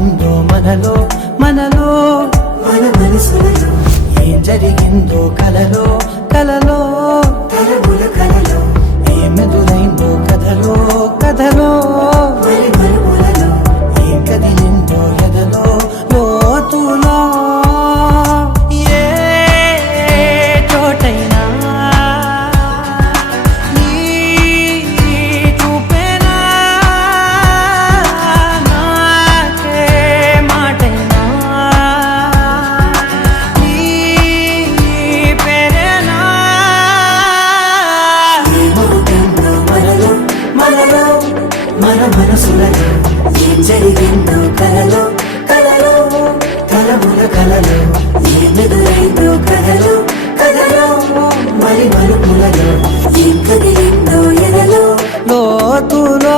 ఉందో మనలో మనలో మన మనసులలో ఏం జరిగిందో కలలో కలలో తలముల కలలో ఏమెదురైందో కథలో కథలో మరి మరుపులలో ఏం కదిలిందో ఎదలో లోతులో ఏ చోటైనా నీ చూపేనా నాకే మాటైనా నీ పేరేనా ఏమవుతుందో మనలో మనలో మన మనసులలో ఏం జరిగిందో కలలో కలలో తలముల కలలో ఏమెదురైందో కథలో కథలో మరి మలుపులలో ఏం కదిలిందో ఎదలో లోతులో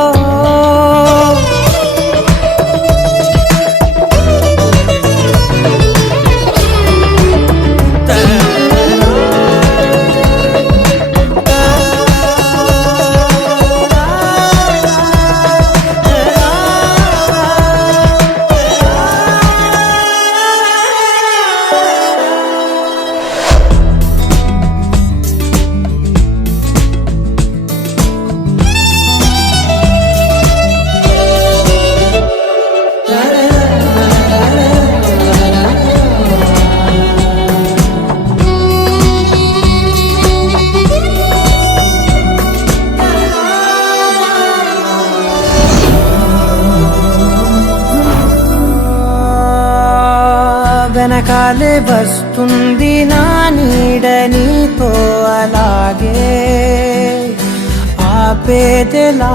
వెనకాలే వస్తుంది నా నీడ నీతో అలాగే ఆపేదెలా